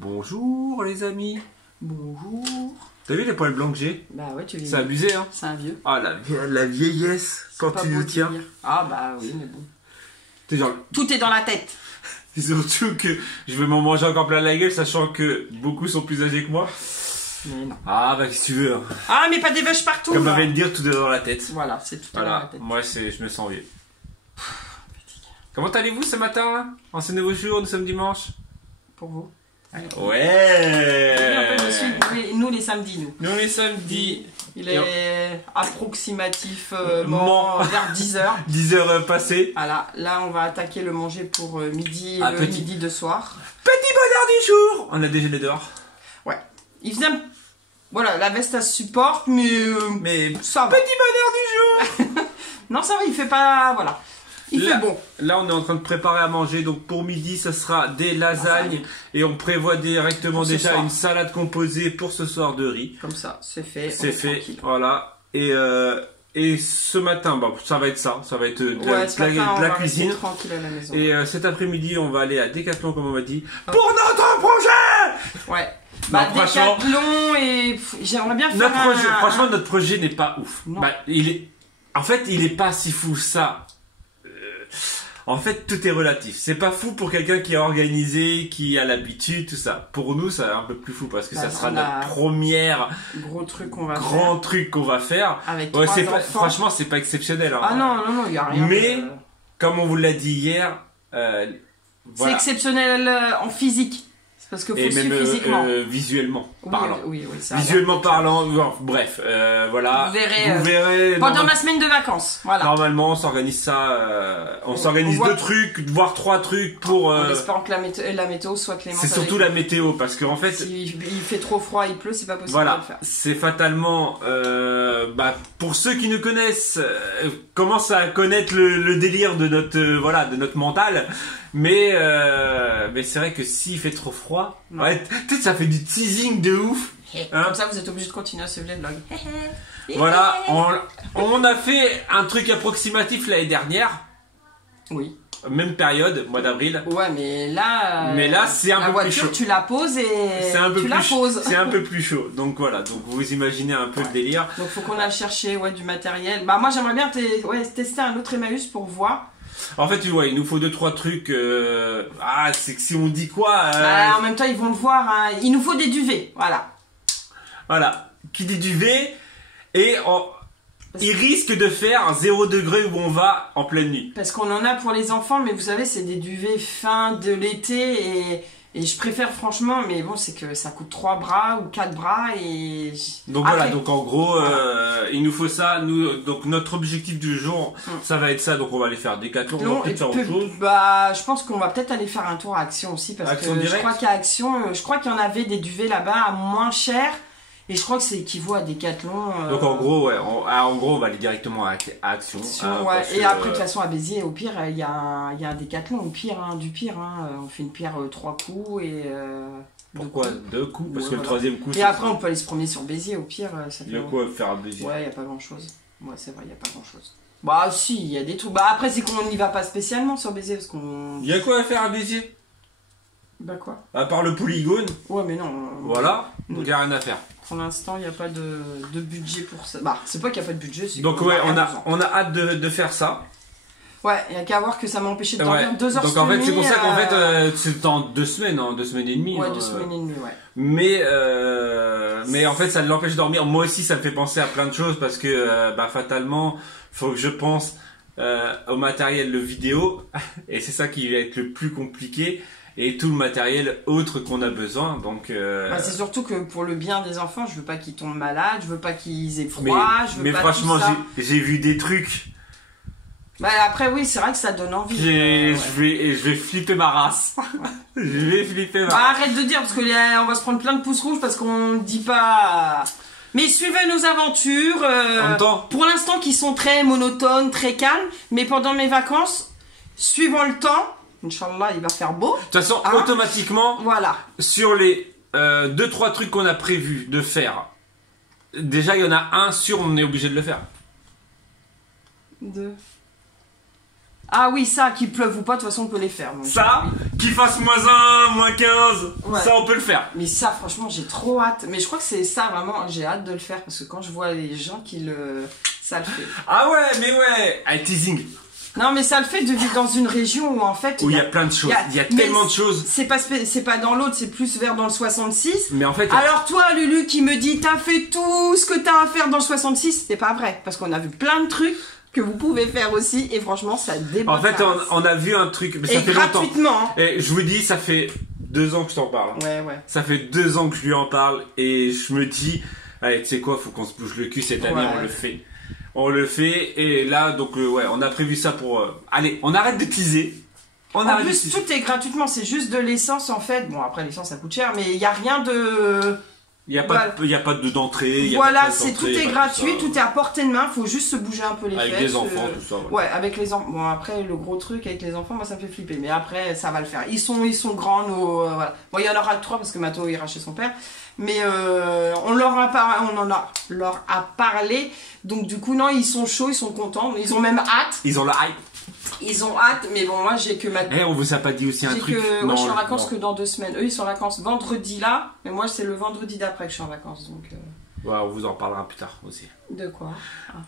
Bonjour les amis. Bonjour. T'as vu les poils blancs que j'ai? Bah ouais, tu les. C'est abusé hein. C'est un vieux. Ah la vieillesse quand tu nous tiens. Ah bah oui mais bon. Genre... Tout est dans la tête. Surtout que je vais m'en manger encore plein la gueule sachant que beaucoup sont plus âgés que moi. Mais non. Ah bah qu'est-ce que tu veux hein. Ah mais pas des vaches partout. Comme on vient de dire, tout est dans la tête. Voilà, c'est tout dans la tête. Moi je me sens vieux. Comment allez-vous ce matin? En ce nouveau jour, nous sommes dimanche. Pour vous. Ouais. Nous les samedis, nous. Nous les samedis. Il est approximativement vers 10h. 10h passées. Voilà, là on va attaquer le manger pour midi et midi de soir. Petit bonheur du jour. On a déjeuné dehors. Ouais. Il faisait un... Voilà, la veste elle se supporte, mais ça va. Petit bonheur du jour. Non, ça va, il fait pas... Voilà. Il fait bon. Là, on est en train de préparer à manger. Donc, pour midi, ça sera des lasagnes. Et on prévoit directement déjà une salade composée pour ce soir de riz. Comme ça, c'est fait. C'est fait. Voilà. Et ce matin, bah, ça va être ça. Ça va être de la cuisine. Tranquille à la maison. Et cet après-midi, on va aller à Decathlon, comme on m'a dit, pour notre projet. Ouais. Bah, Decathlon et j'aimerais bien faire Franchement, notre projet n'est pas ouf. Bah, en fait, il est pas si fou ça. En fait, tout est relatif. C'est pas fou pour quelqu'un qui est organisé, qui a l'habitude, tout ça. Pour nous, c'est un peu plus fou parce que ça sera notre première grand truc qu'on va faire. Avec trois enfants. Franchement, c'est pas exceptionnel. Hein. Ah non, il y a rien. Mais, comme on vous l'a dit hier, voilà. C'est exceptionnel en physique. Parce que faut suivre physiquement. Visuellement parlant. Oui, visuellement parlant, bref, voilà. Vous verrez pendant ma semaine de vacances. Voilà. Normalement, on s'organise ça. On s'organise 2 trucs, voire 3 trucs pour. En espérant que la météo soit clémente. C'est surtout la météo, parce qu'en fait. Si il fait trop froid, il pleut, c'est pas possible voilà, de le faire. C'est fatalement. Pour ceux qui nous connaissent, commencent à connaître le délire de notre mental. Mais c'est vrai que s'il fait trop froid, peut-être ça fait du teasing de ouf. Hein. Comme ça, vous êtes obligé de continuer à suivre les vlogs. Voilà, on a fait un truc approximatif l'année dernière. Oui. Même période, mois d'avril. Ouais, mais là c'est un peu plus chaud. Tu la poses et c'est un peu plus chaud. Donc voilà, donc vous imaginez un peu le délire. Donc faut qu'on aille chercher du matériel. Bah moi j'aimerais bien tester un autre Emmaüs pour voir. En fait, il nous faut 2-3 trucs. C'est que si on dit quoi en même temps, ils vont le voir. Hein. Il nous faut des duvets, voilà. Voilà. Qui dit duvet et il risque de faire 0 degré où on va en pleine nuit. Parce qu'on en a pour les enfants, mais vous savez, c'est des duvets fins de l'été et je préfère franchement, mais bon, c'est que ça coûte 3 bras ou 4 bras et... Donc voilà, donc en gros, il nous faut ça. Donc notre objectif du jour, ça va être ça. Donc on va aller faire Decathlon, on va peut-être faire autre chose. Bah, je pense qu'on va peut-être aller faire un tour à Action aussi, parce que je crois qu'à Action, je crois qu'il y en avait des duvets là-bas à moins cher. Et je crois que c'est équivaut à Decathlon. Donc en gros, on va aller directement à Action. Et après, de toute façon, à Béziers, au pire, il y a un Decathlon, au pire, du pire. On fait une pierre 3 coups et... Pourquoi 2 coups? Parce que le 3e coup... Et après, on peut aller se promener sur Béziers, au pire. Il y a quoi à faire à Béziers? Ouais, il n'y a pas grand-chose. Ouais, c'est vrai, il n'y a pas grand-chose. Bah si, il y a des trucs. Bah après, c'est qu'on n'y va pas spécialement sur Béziers, parce qu'on... Il y a quoi à faire à Béziers? Bah quoi? À part le polygone. Ouais, mais non. Voilà, donc il n'y a rien à faire. Pour l'instant, il n'y a pas de budget pour ça. Bah, c'est pas qu'il n'y a pas de budget, c'est donc ouais, on a hâte de faire ça. Ouais, il n'y a qu'à voir que ça m'a empêché de dormir 2 heures. Donc en fait, c'est pour ça qu'en fait, c'est en 2 semaines, 2 semaines et demie. Ouais, 2 semaines et demie, ouais. Mais en fait, ça l'empêche de dormir. Moi aussi, ça me fait penser à plein de choses parce que fatalement, faut que je pense au matériel de vidéo et c'est ça qui va être le plus compliqué. Et tout le matériel autre qu'on a besoin, donc... c'est surtout que pour le bien des enfants, je veux pas qu'ils tombent malades, je veux pas qu'ils aient froid, mais franchement, j'ai vu des trucs... Bah après, oui, c'est vrai que ça donne envie. Je vais flipper ma race. Je vais flipper ma race. Arrête de dire, parce qu'on va se prendre plein de pouces rouges, parce qu'on ne dit pas... Mais suivez nos aventures, pour l'instant qui sont très monotones, très calmes, mais pendant mes vacances, suivant le temps... Inch'Allah, il va faire beau. De toute façon, automatiquement, voilà. Sur les 2-3 trucs qu'on a prévu de faire, déjà il y en a un sûr, on est obligé de le faire. 2. Ah oui, ça, qu'il pleuve ou pas, de toute façon, on peut les faire. Donc, ça, qu'il fasse -1, -15, ouais. Ça, on peut le faire. Mais ça, franchement, j'ai trop hâte. Mais je crois que c'est ça, vraiment, j'ai hâte de le faire. Parce que quand je vois les gens qui le... Ça le fait. Ah ouais, mais ouais. Allez, teasing. Non, mais ça le fait de vivre dans une région où, en fait... Où il y a plein de choses. Il y a tellement de choses. C'est pas dans l'autre, c'est plus vers dans le 66. Mais en fait... Alors toi, Lulu, qui me dit, t'as fait tout ce que t'as à faire dans le 66, c'est pas vrai. Parce qu'on a vu plein de trucs que vous pouvez faire aussi, et franchement, ça débat. En fait, on a vu un truc, mais ça fait gratuitement, longtemps. Et je vous dis, ça fait 2 ans que je t'en parle. Ouais, ouais. Ça fait 2 ans que je lui en parle, et je me dis, allez, tu sais quoi, faut qu'on se bouge le cul cette année, on le fait. On le fait, et là, donc, ouais, on a prévu ça pour... Allez, on arrête de teaser. En plus, tout est gratuitement, c'est juste de l'essence, en fait. Bon, après, l'essence, ça coûte cher, mais il n'y a rien de... Il n'y a pas d'entrée. Voilà, tout est gratuit, tout est à portée de main, il faut juste se bouger un peu les fesses. Avec les enfants, tout ça. Ouais, avec les enfants. Bon, après, le gros truc avec les enfants, moi, ça me fait flipper. Mais après, ça va le faire. Ils sont grands, voilà. Bon, il y en aura 3 parce que Mathéo ira chez son père. Mais on leur a parlé. Donc, du coup, non, ils sont chauds, ils sont contents. Ils ont même hâte. Ils ont la hype. Ils ont hâte, mais bon, moi j'ai que ma... on vous a pas dit aussi un truc moi je suis en vacances que dans 2 semaines. Eux ils sont en vacances vendredi là, mais moi c'est le vendredi d'après que je suis en vacances. Donc ouais, on vous en parlera plus tard aussi. De quoi?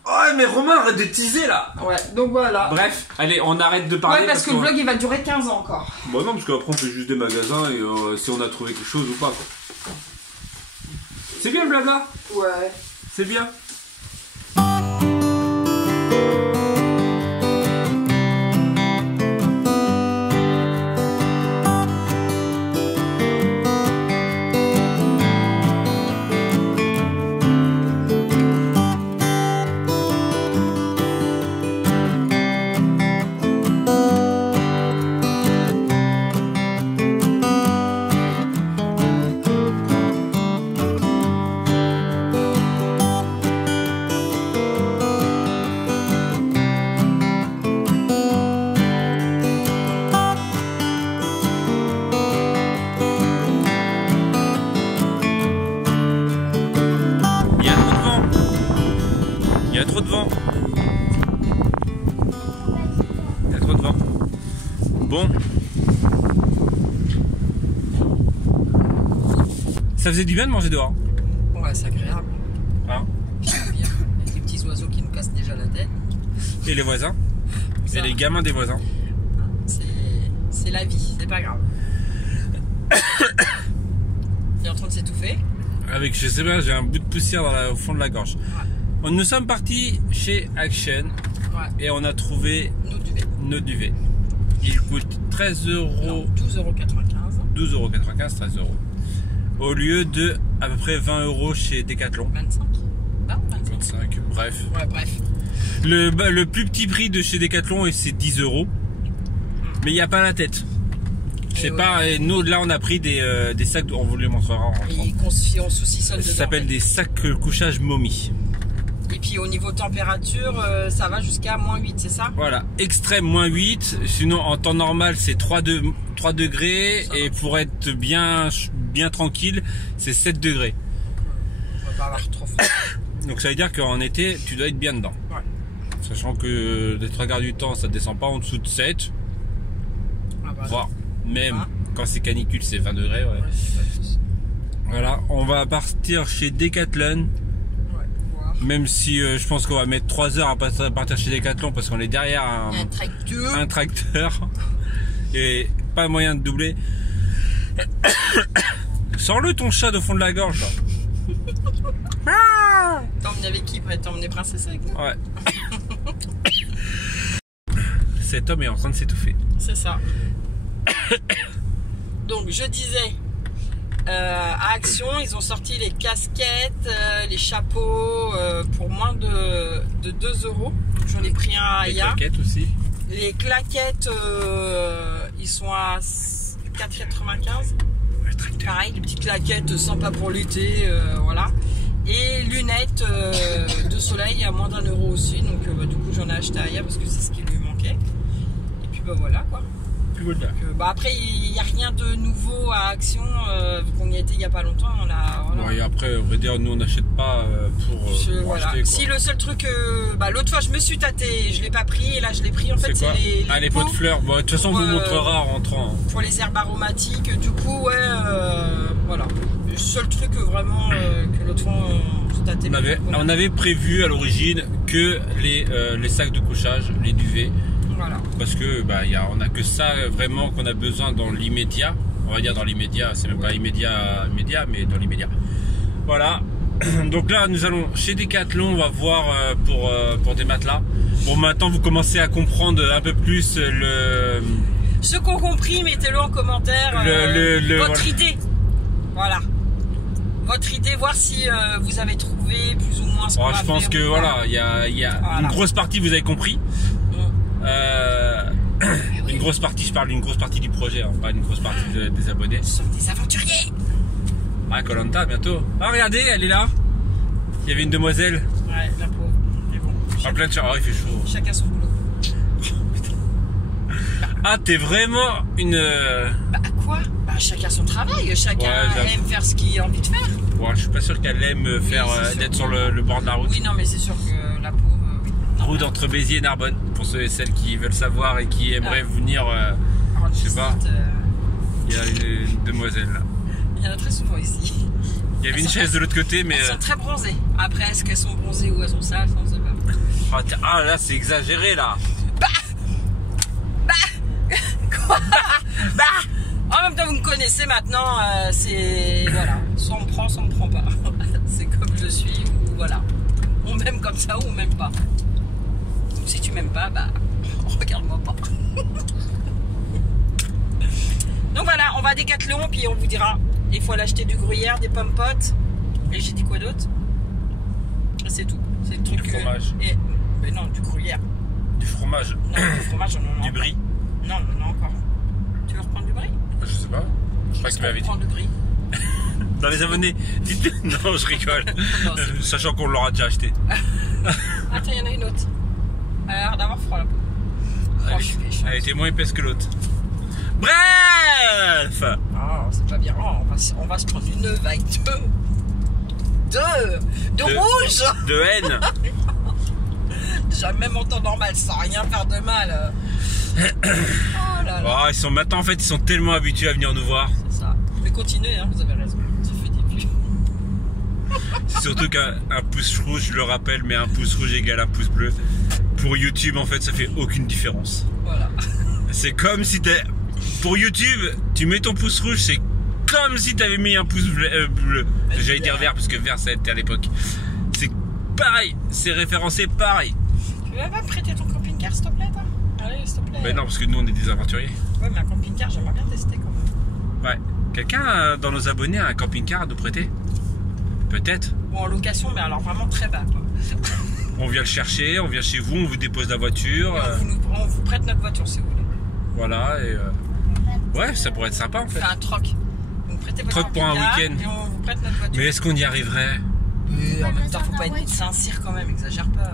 Oh mais Romain, arrête de teaser là. Ouais, donc voilà. Bref, allez, on arrête de parler. Ouais, parce que le vlog il va durer 15 ans encore. Bon non, parce qu'après on fait juste des magasins et si on a trouvé quelque chose ou pas quoi. C'est bien le blabla? Ouais. C'est bien. Bon. Ça faisait du bien de manger dehors. Ouais, c'est agréable. Hein? J'aime bien. Avec les petits oiseaux qui nous cassent déjà la tête. Et les voisins. Ça. Et les gamins des voisins. C'est la vie, c'est pas grave. Il est en train de s'étouffer. Avec, je sais pas, j'ai un bout de poussière au fond de la gorge. Ouais. Nous sommes partis chez Action. Ouais. Et on a trouvé notre duvet. Il coûte 13 euros. 12,95 €. 12,95 €, 13 €. Au lieu de à peu près 20 € chez Decathlon. 25. Non, 25, bref. Ouais, bref. Le plus petit prix de chez Decathlon, c'est 10 €. Mais il n'y a pas la tête. C'est pas. Et nous, là, on a pris des sacs. On vous les montrera en rentrant. Et on saucissonne dedans. Ça s'appelle des sacs couchage momie. Et puis au niveau température, ça va jusqu'à -8, c'est ça? Voilà, extrême -8. Sinon, en temps normal, c'est 3 degrés. Et pour être bien tranquille, c'est 7 degrés. On va pas avoir trop froid. Donc ça veut dire qu'en été, tu dois être bien dedans. Ouais. Sachant que les 3 quarts du temps, ça ne descend pas en dessous de 7. Ah bah, voire même quand c'est canicule, c'est 20 degrés. Ouais. Voilà, on va partir chez Decathlon. Même si je pense qu'on va mettre 3 heures à partir chez Decathlon parce qu'on est derrière un tracteur et pas moyen de doubler. Sors-le ton chat au fond de la gorge. T'as emmené avec qui? T'as emmené Princesse avec nous? Ouais. Cet homme est en train de s'étouffer. C'est ça. Donc je disais, à Action, ils ont sorti les casquettes, les chapeaux pour moins de 2 €. J'en ai pris un à Aya. Les claquettes aussi. Les claquettes, ils sont à 4,95 €. Pareil, les petites claquettes sympas pour l'été, voilà. Et lunettes de soleil à moins d'1 € aussi. Donc du coup j'en ai acheté à Aya parce que c'est ce qui lui manquait. Et puis voilà quoi. Voilà. Donc, après il n'y a rien de nouveau à Action vu qu'on y été il n'y a pas longtemps. On a, voilà. Bon, et après, on va dire, nous on n'achète pas pour voilà. acheter. Quoi. Si le seul truc, l'autre fois je me suis tâté, je l'ai pas pris et là je l'ai pris. En fait, c'est les pots de fleurs. Bon, de toute façon, on vous montrera en rentrant. Pour les herbes aromatiques, du coup, ouais, voilà. Le seul truc vraiment que l'autre fois on se tâtait. On avait prévu à l'origine que les sacs de couchage, les duvets. Voilà. Parce que on a que ça vraiment qu'on a besoin dans l'immédiat. On va dire dans l'immédiat, c'est même pas immédiat, mais dans l'immédiat. Voilà. Donc là, nous allons chez Decathlon, on va voir pour des matelas. Bon, maintenant vous commencez à comprendre un peu plus le. Ceux qui ont compris, mettez-le en commentaire. Votre idée. Voilà. Votre idée, voir si vous avez trouvé plus ou moins ce qu'on va faire. Je pense que voilà, il y a une grosse partie, vous avez compris. Une grosse partie, je parle d'une grosse partie du projet, hein, pas une grosse partie des abonnés. Ce sont des aventuriers. Ah, Koh-Lanta bientôt. Ah, regardez, elle est là. Il y avait une demoiselle. Ouais, la pauvre. Mais bon. En plein de chaleur, il fait chaud. Chacun son boulot. Ah, t'es vraiment une. Quoi? Chacun son travail. Chacun aime faire ce qu'il a envie de faire. Ouais, je suis pas sûr qu'elle aime faire d'être sur le bord de la route. Oui, non, mais c'est sûr que la pauvre. Route entre Béziers et Narbonne, pour ceux et celles qui veulent savoir et qui aimeraient venir, je sais pas, il y a une demoiselle là. Il y en a très souvent ici. Il y avait une chaise de l'autre côté, mais... Elles sont très bronzées. Après, est-ce qu'elles sont bronzées ou elles sont sales, on sait pas. Ah là, c'est exagéré là. Quoi? En même temps, vous me connaissez maintenant, c'est... Voilà, soit on me prend, soit on me prend pas. C'est comme je suis, ou voilà. On m'aime comme ça ou on m'aime pas. Donc si tu m'aimes pas, regarde-moi pas. Donc voilà, on va à Decathlon, puis on vous dira. Il faut aller acheter du gruyère, des pommes potes. Et j'ai dit quoi d'autre? C'est tout. C'est le truc. Du fromage. Mais non, du gruyère. Du fromage. Non, du fromage, non. Du brie. Non, encore. Tu veux reprendre du brie? Je sais pas. Je crois que tu m'avais dit. Reprendre du brie. Dans les abonnés. Non, je rigole. Non, sachant qu'on l'aura déjà acheté. Attends, il y en a une autre. Elle a l'air d'avoir froid là. Elle était moins épaisse que l'autre. Bref. Ah, c'est pas bien. Oh, on va se prendre une vague de rouge. De haine. Déjà, même en temps normal, sans rien faire de mal. Oh là là. Oh, maintenant, en fait, ils sont tellement habitués à venir nous voir. C'est ça. Mais continuez, hein, vous avez raison. Ça fait des vues. C'est surtout qu'un pouce rouge, je le rappelle, mais un pouce rouge égale un pouce bleu. Pour YouTube, en fait, ça fait aucune différence. Voilà. C'est comme si t'es... Pour YouTube, tu mets ton pouce rouge, c'est comme si t'avais mis un pouce bleu. J'allais dire vert, parce que vert, ça était à l'époque. C'est pareil, c'est référencé pareil. Tu veux pas me prêter ton camping-car, s'il te plaît, toi? Allez, s'il te plaît. Ben non, parce que nous, on est des aventuriers. Ouais, mais un camping-car, j'aimerais bien tester quand même. Ouais. Quelqu'un dans nos abonnés a un camping-car à nous prêter? Peut-être. Bon, en location, mais alors vraiment très bas, quoi. On vient le chercher, on vient chez vous, on vous dépose la voiture. On vous prête notre voiture si vous voulez. Voilà, et ouais, ça pourrait être sympa en fait. Enfin, un troc. Vous me prêtez votre troc pour un week-end. Et on vous prête notre voiture. Mais est-ce qu'on y arriverait? En même temps, faut pas être Saint-Cyr quand même, exagère pas.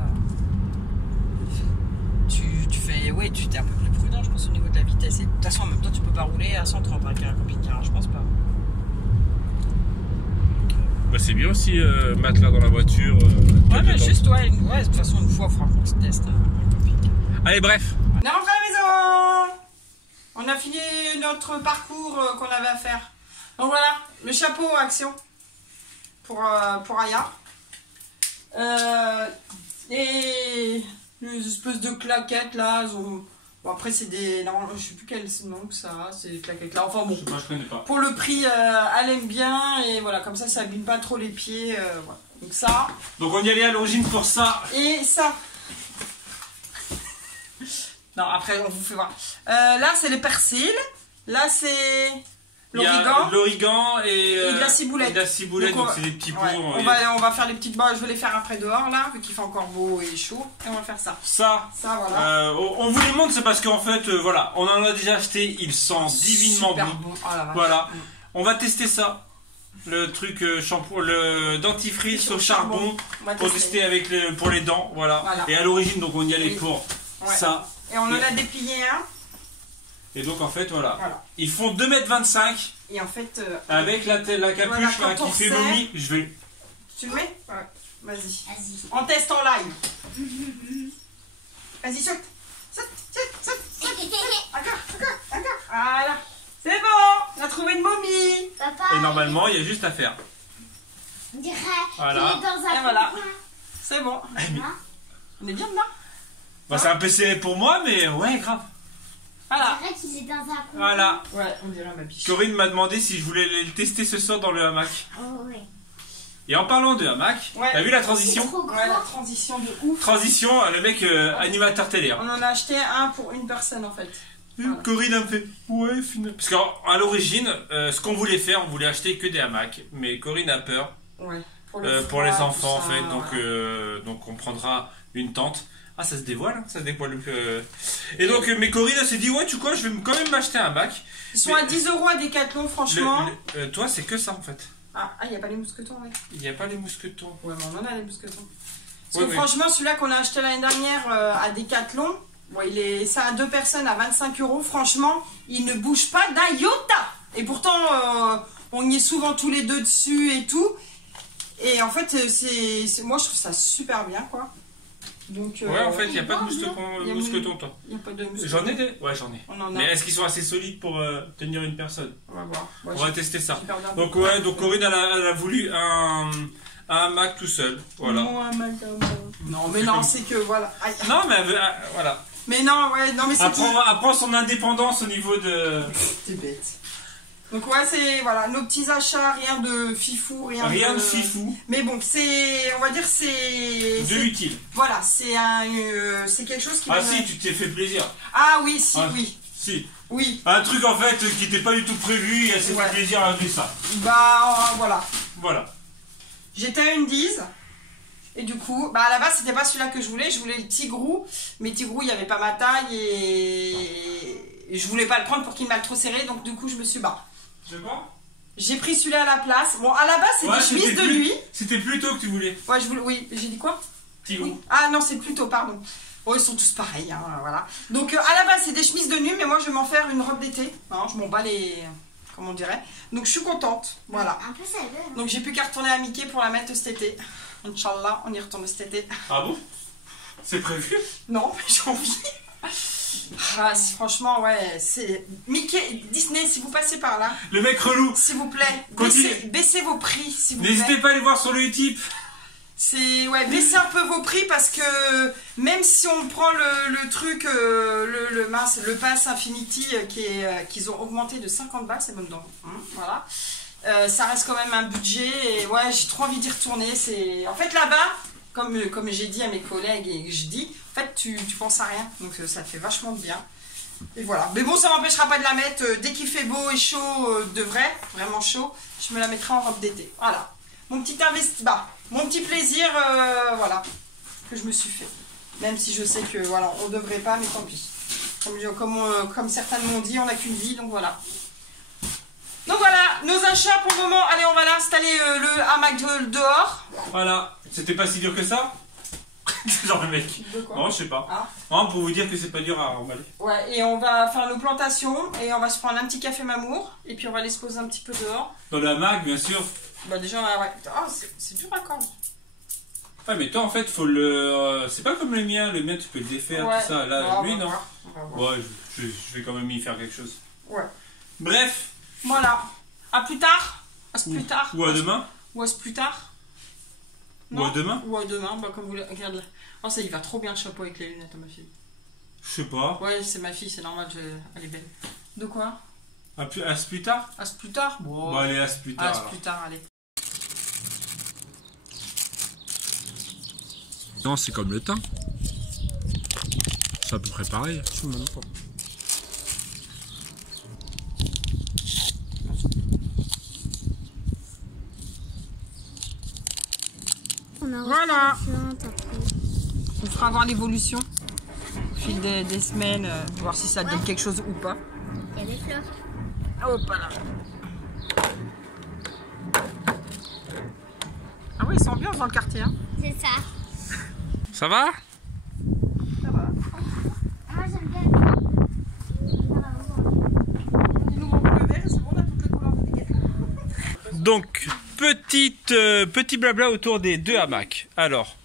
Tu fais. Ouais, tu t'es un peu plus prudent, je pense, au niveau de la vitesse. Et de toute façon, en même temps, tu peux pas rouler à 130 avec un camping-car, je pense pas. Bah, c'est bien aussi, matelas dans la voiture. Ouais, mais juste, ouais, de toute façon, une fois, il faudra qu'on se teste un camping-car. Allez, bref. On est rentré à la maison. On a fini notre parcours qu'on avait à faire. Donc voilà, le chapeau action pour Aya. Et les espèces de claquettes là. Bon, après, c'est des. Non, je sais plus quel nom que ça a, ces claquettes là. Enfin bon, je sais pas, je connais pas. Pour le prix, elle aime bien. Et voilà, comme ça abîme pas trop les pieds. Voilà. Donc ça. Donc on y allait à l'origine pour ça. Et ça. Non, après on vous fait voir. Là c'est les persils. Là c'est l'origan. L'origan et de la ciboulette. Donc c'est des petits pots. Ouais, on va faire les petites balles. Je vais les faire après dehors là, vu qu'il fait encore beau et chaud. Et on va faire ça. Ça voilà. On vous les montre, c'est parce qu'en fait, voilà, on en a déjà acheté. Il sent divinement bon. Oh, voilà. On va tester ça. Le truc shampoing, le dentifrice au charbon pour tester avec pour les dents. Voilà. Et à l'origine, donc on y allait pour ça. Et on en a déplié un. Et donc en fait, voilà. Ils font 2,25 m. Et en fait... avec la capuche voilà, qui fait momie, je vais... Tu le mets? Ouais. Vas-y. On teste en live. Vas-y, saute. Saute. Encore. Voilà. C'est bon. On a trouvé une momie. Papa, et normalement, il y a juste à faire. On dirait voilà. qu'il est dans un et voilà. C'est bon. On est bien dedans. Bah, c'est un peu serré pour moi, mais ouais, grave. Voilà. On dirait qu'il est dans un coin. Voilà. Ouais, on dirait ma biche. Corinne m'a demandé si je voulais le tester ce soir dans le hamac. Oh, ouais. Et en parlant de hamac, t'as vu la transition? Ouais, la transition de ouf. Transition, le mec animateur télé. Hein. On en a acheté un pour une personne en fait. Voilà. Corinne a me fait ouais, finalement. Parce qu'à l'origine, ce qu'on voulait faire, on voulait acheter que des hamacs. Mais Corinne a peur. Ouais. Pour les enfants en fait. Donc on prendra une tente. Ah, ça se dévoile, ça se dévoile. Et donc, mais Corinne s'est dit, ouais, tu vois, je vais quand même m'acheter un hamac. Ils sont à 10 € à Decathlon, franchement. Toi, c'est que ça en fait. Ah, il n'y a pas les mousquetons, ouais. Il n'y a pas les mousquetons. Ouais, mais on en a les mousquetons. Parce que franchement, celui-là qu'on a acheté l'année dernière à Decathlon, ouais, c'est à 2 personnes à 25 €. Franchement, il ne bouge pas d'un iota. Et pourtant, on y est souvent tous les deux dessus et tout. Et en fait, moi, je trouve ça super bien, quoi. Donc, ouais, en fait, il n'y a pas de mousquetons, toi. Il n'y a pas de mousquetons. J'en ai des? Ouais, j'en ai. On en a. Mais est-ce qu'ils sont assez solides pour tenir une personne? On va voir. Ouais, on va tester ça. Donc, ouais, donc Corinne, elle a voulu un hamac tout seul. Voilà. Non, mais non, c'est que voilà. Aïe. Non, mais voilà. Mais non, ouais, non, mais c'est. Apprend son indépendance au niveau de. T'es bête. Donc ouais, c'est voilà nos petits achats, rien de fifou, rien de fifou. Mais bon, c'est, on va dire, c'est de l'utile. Voilà, c'est c'est quelque chose qui. Ah si, tu t'es fait plaisir. Ah oui, si, oui. Si. Oui. Un truc en fait qui n'était pas du tout prévu, et elle s'est fait plaisir avec ça. Bah voilà. Voilà. J'étais à une 10. Et du coup, bah à la base c'était pas celui-là que je voulais le Tigrou, mais Tigrou il n'y avait pas ma taille et je voulais pas le prendre pour qu'il m'aille trop serré, donc du coup je me suis barré. C'est quoi? J'ai pris celui-là à la place. Bon, à la base c'était chemise de nuit. C'était Pluto que tu voulais. Ouais, je voulais. Oui, j'ai dit quoi? Tigrou. Oui. Ah non, c'est Pluto, pardon. Bon, ils sont tous pareils, hein, voilà. Donc à la base c'est des chemises de nuit, mais moi je vais m'en faire une robe d'été. Non, je m'en bats les. Comment on dirait. Donc je suis contente. Voilà. Un peu sévère. Donc j'ai plus qu'à retourner à Mickey pour la mettre cet été. Inch'Allah, on y retourne cet été. Ah bon? C'est prévu? Non, mais j'ai envie. Ah, franchement, ouais, c'est... Mickey, Disney, si vous passez par là... Le mec relou. S'il vous plaît, baissez vos prix, s'il vous plaît. N'hésitez pas à aller voir sur le Utip. C'est... Ouais, baissez un peu vos prix parce que même si on prend le truc, le Pass Infinity qu'ils ont augmenté de 50 balles, c'est bon dedans. Voilà. Ça reste quand même un budget et ouais, j'ai trop envie d'y retourner. En fait, là-bas, comme j'ai dit à mes collègues et que je dis, en fait, tu penses à rien. Donc ça te fait vachement de bien. Et voilà. Mais bon, ça m'empêchera pas de la mettre dès qu'il fait beau et chaud, de vrai, vraiment chaud. Je me la mettrai en robe d'été. Voilà. Mon petit mon petit plaisir, voilà, que je me suis fait. Même si je sais que voilà, on devrait pas, mais tant pis. Comme certains m'ont dit, on n'a qu'une vie, donc voilà. Donc voilà, nos achats pour le moment. Allez, on va l'installer le hamac dehors. Voilà, c'était pas si dur que ça. Genre le mec. De quoi? Non, je sais pas. Ah. Non, pour vous dire que c'est pas dur à emballer. Ouais, et on va faire nos plantations et on va se prendre un petit café Mamour et puis on va aller se poser un petit peu dehors. Dans le hamac, bien sûr. Bah déjà, ouais. Oh, c'est dur à quand. Ouais, mais toi en fait, faut le. C'est pas comme le mien tu peux le défaire, ouais. tout ça. Là, lui, non. Ouais, je vais quand même y faire quelque chose. Ouais. Bref. Voilà. À plus tard. À ce plus tard. Ou à demain. Ou à ce plus tard. Non. Ou à demain. Ou à demain, bah comme vous voulez. Regarde là. Oh, ça, il va trop bien le chapeau avec les lunettes à ma fille. Je sais pas. Ouais, c'est ma fille, c'est normal, elle est belle. De quoi? À ce plus tard. À ce plus tard. Bon. Bon, allez, à ce plus tard. À ce plus tard, allez. Non, c'est comme le thym. C'est à peu près pareil. Voilà. On fera voir l'évolution au fil des semaines, voir si ça donne quelque chose ou pas. Il y a des fleurs. Hop là. Ah oui, ils sont bien dans le quartier. Hein. C'est ça. Ça va? Ça va. Moi j'aime bien. Dis-nous mon bleu vert, c'est bon, on a toutes les couleurs. Donc, petit blabla autour des deux hamacs. Alors,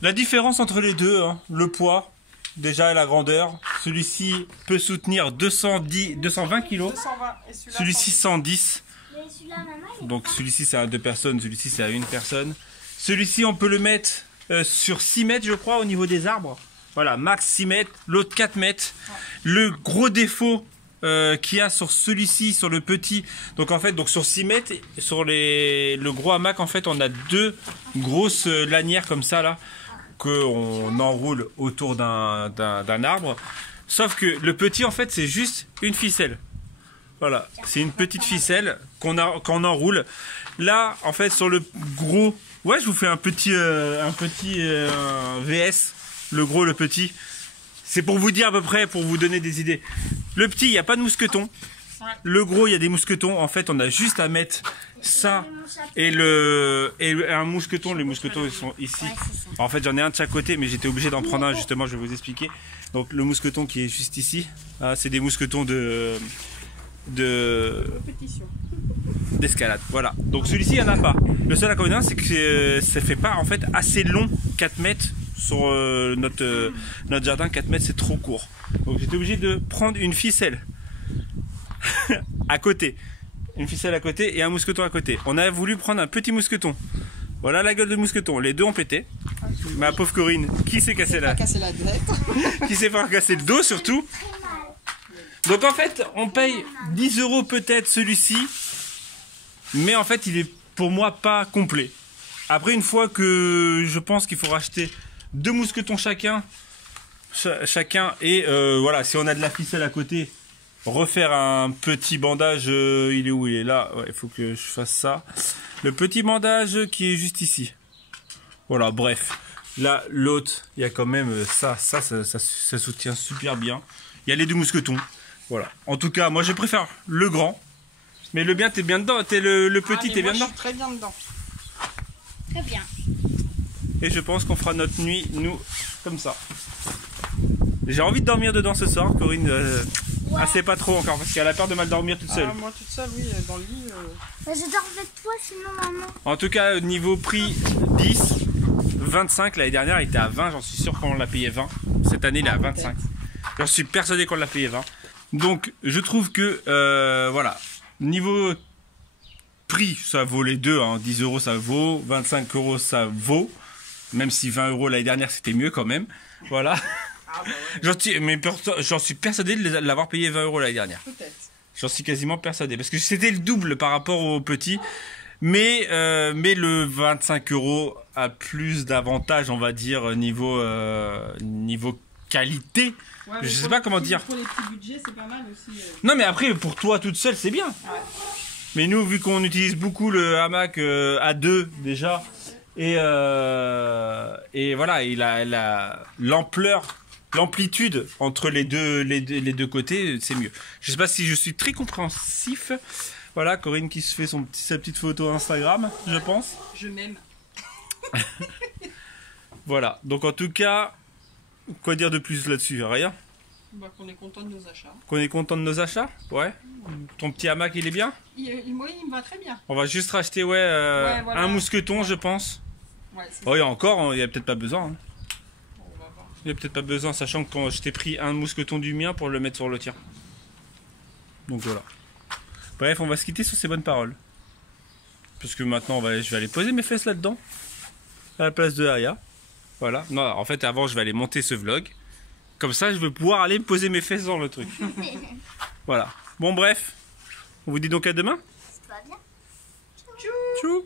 la différence entre les deux, hein, le poids, déjà et la grandeur. Celui-ci peut soutenir 220 kg. 220 et Celui-ci 110. Mais celui-là, maman, il est Donc pas- celui-ci c'est à 2 personnes, celui-ci c'est à 1 personne. Celui-ci on peut le mettre sur 6 mètres je crois au niveau des arbres. Voilà, max 6 mètres, l'autre 4 mètres. Le gros défaut qu'il y a sur celui-ci, sur le petit, donc en fait donc sur 6 mètres, sur le gros hamac en fait on a deux grosses lanières comme ça là, qu'on enroule autour d'un arbre. Sauf que le petit en fait c'est juste une ficelle. Voilà, c'est une petite ficelle qu'on enroule. Là, en fait, sur le gros, ouais, je vous fais un petit VS, le gros, le petit. C'est pour vous dire à peu près, pour vous donner des idées. Le petit, il n'y a pas de mousqueton. Le gros, il y a des mousquetons. En fait, on a juste à mettre ça et un mousqueton. Les mousquetons, ils sont ici. En fait, j'en ai un de chaque côté, mais j'étais obligé d'en prendre un. Justement, je vais vous expliquer. Donc, le mousqueton qui est juste ici, c'est des mousquetons d'escalade. Voilà. Donc celui-ci, il n'y en a pas. Le seul inconvénient, c'est que ça fait pas en fait assez long. 4 mètres sur notre jardin, 4 mètres, c'est trop court. Donc j'étais obligé de prendre une ficelle à côté. Une ficelle à côté et un mousqueton à côté. On a voulu prendre un petit mousqueton. Voilà la gueule de mousqueton. Les deux ont pété. Ma pauvre Corinne, qui s'est cassé la tête qui s'est pas cassé le dos surtout. Donc en fait, on paye 10 € peut-être celui-ci, mais en fait, il est pour moi pas complet. Après, une fois que je pense qu'il faut racheter 2 mousquetons chacun et voilà, si on a de la ficelle à côté, refaire un petit bandage, il est où? Il est là, ouais, il faut que je fasse ça. Le petit bandage qui est juste ici. Voilà, bref. Là, l'autre, il y a quand même ça soutient super bien. Il y a les 2 mousquetons. Voilà. En tout cas, moi je préfère le grand. Mais le bien, t'es bien dedans. Le petit, t'es bien dedans. Je suis très bien dedans. Très bien. Et je pense qu'on fera notre nuit, nous, comme ça. J'ai envie de dormir dedans ce soir. Corinne, elle sait pas trop encore parce qu'elle a peur de mal dormir toute seule. Moi toute seule, oui, dans le lit. Mais je dors avec toi sinon, maman. En tout cas, niveau prix 10, 25. L'année dernière, il était à 20. J'en suis sûr qu'on l'a payé 20. Cette année, il est à 25. J'en suis persuadé qu'on l'a payé 20. Donc je trouve que voilà, niveau prix ça vaut les deux, hein. 10 € ça vaut, 25 € ça vaut, même si 20 € l'année dernière c'était mieux quand même. Voilà. J'en suis persuadé de l'avoir payé 20 € l'année dernière. Peut-être. J'en suis quasiment persuadé parce que c'était le double par rapport au petit. Mais le 25 € a plus d'avantages, on va dire, niveau qualité. Ouais, Je sais pas comment dire. Pour les petits budgets, c'est pas mal aussi. Non, mais après, pour toi toute seule, c'est bien. Ouais. Mais nous, vu qu'on utilise beaucoup le hamac à 2 déjà, et voilà, il a l'ampleur, l'amplitude entre les deux côtés, c'est mieux. Je sais pas si je suis très compréhensif. Voilà, Corinne qui se fait sa petite photo Instagram, je pense. Je m'aime. Voilà, donc en tout cas, quoi dire de plus là-dessus? Rien? Bah, qu'on est content de nos achats. Qu'on est content de nos achats? Ouais. Ton petit hamac, il est bien? Oui, il me va très bien. On va juste racheter voilà. un mousqueton, je pense. Ouais, Oh, il y a encore, hein, il n'y a peut-être pas besoin. Hein. Bon, on va voir. Il n'y a peut-être pas besoin, sachant que quand je t'ai pris un mousqueton du mien pour le mettre sur le tien. Donc voilà. Bref, on va se quitter sur ces bonnes paroles. Parce que maintenant, je vais aller poser mes fesses là-dedans. À la place de Aya. Voilà. Non, en fait, avant, je vais aller monter ce vlog. Comme ça, je vais pouvoir aller me poser mes fesses dans le truc. Voilà. Bon, bref. On vous dit donc à demain. C'est pas bien. Tchou.